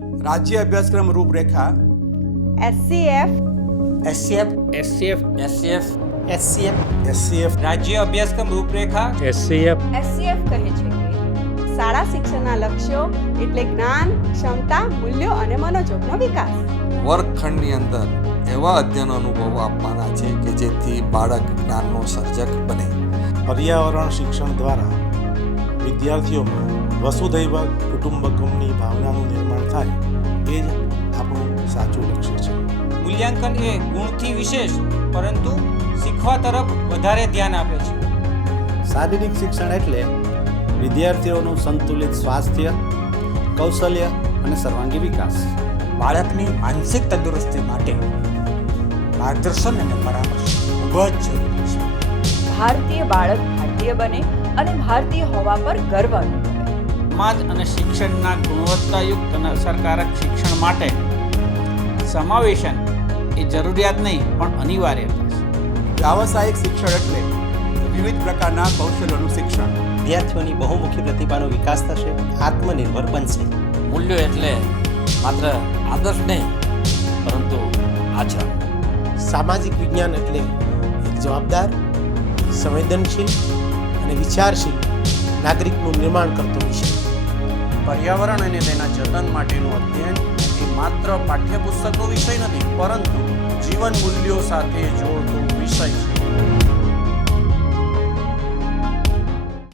राज्य अभ्यासक्रम रूपरेखा SCF राज्य अभ्यासक्रम रूपरेखा SCF કહે છે કે શાળા શિક્ષણના લક્ષ્યો એટલે જ્ઞાન, ક્ષમતા, મૂલ્યો અને મનોજોગનો વિકાસ. વર્ગખંડની અંદર એવા અધ્યયન અનુભવો આપવાના છે કે જેથી બાળક જ્ઞાનનો સર્જક બને. પર્યાવરણ શિક્ષણ દ્વારા વિદ્યાર્થીઓમાં વસુધૈવ કુટુંબકમની ભાવનાનું નિર્માણ થાય એ જ આપણું સાચું લક્ષ્ય છે. મૂલ્યાંકન એ ગુણથી વિશેષ પરંતુ શીખવા તરફ વધારે ધ્યાન આપે છે. શારીરિક શિક્ષણ એટલે વિદ્યાર્થીઓનું સંતુલિત સ્વાસ્થ્ય, કૌશલ્ય અને સર્વાંગી વિકાસ. બાળકની માનસિક તંદુરસ્તી માટે માર્ગદર્શન અને પરામર્શ ખૂબ જ જરૂરી છે. ભારતીય બાળક ભારતીય બને અને ભારતીય હોવા પર ગર્વ અનુભવે. સમાજ અને શિક્ષણના ગુણવત્તાયુક્ત અને અસરકારક શિક્ષણ માટે સમાવેશન એ જરૂરિયાત નહીં પણ અનિવાર્યતા છે. व्यावसायिक शिक्षण એટલે વિવિધ પ્રકારના કૌશલ્યોનું શિક્ષણ. વિદ્યાર્થીઓની બહુમુખી પ્રતિભાનો વિકાસ થશે, આત્મનિર્ભર બનશે. મૂલ્યો એટલે માત્ર આદર્શ નહીં પરંતુ આચરણ. સામાજિક વિજ્ઞાન એટલે એક જવાબદાર, સંવેદનશીલ અને વિચારશીલ નાગરિકનું નિર્માણ કરતો વિષય. પર્યાવરણ અને તેના જતન માટેનું અધ્યયન એ માત્ર પાઠ્યપુસ્તકનો વિષય નથી પરંતુ જીવન મૂલ્યો સાથે જોડતો વિષય છે.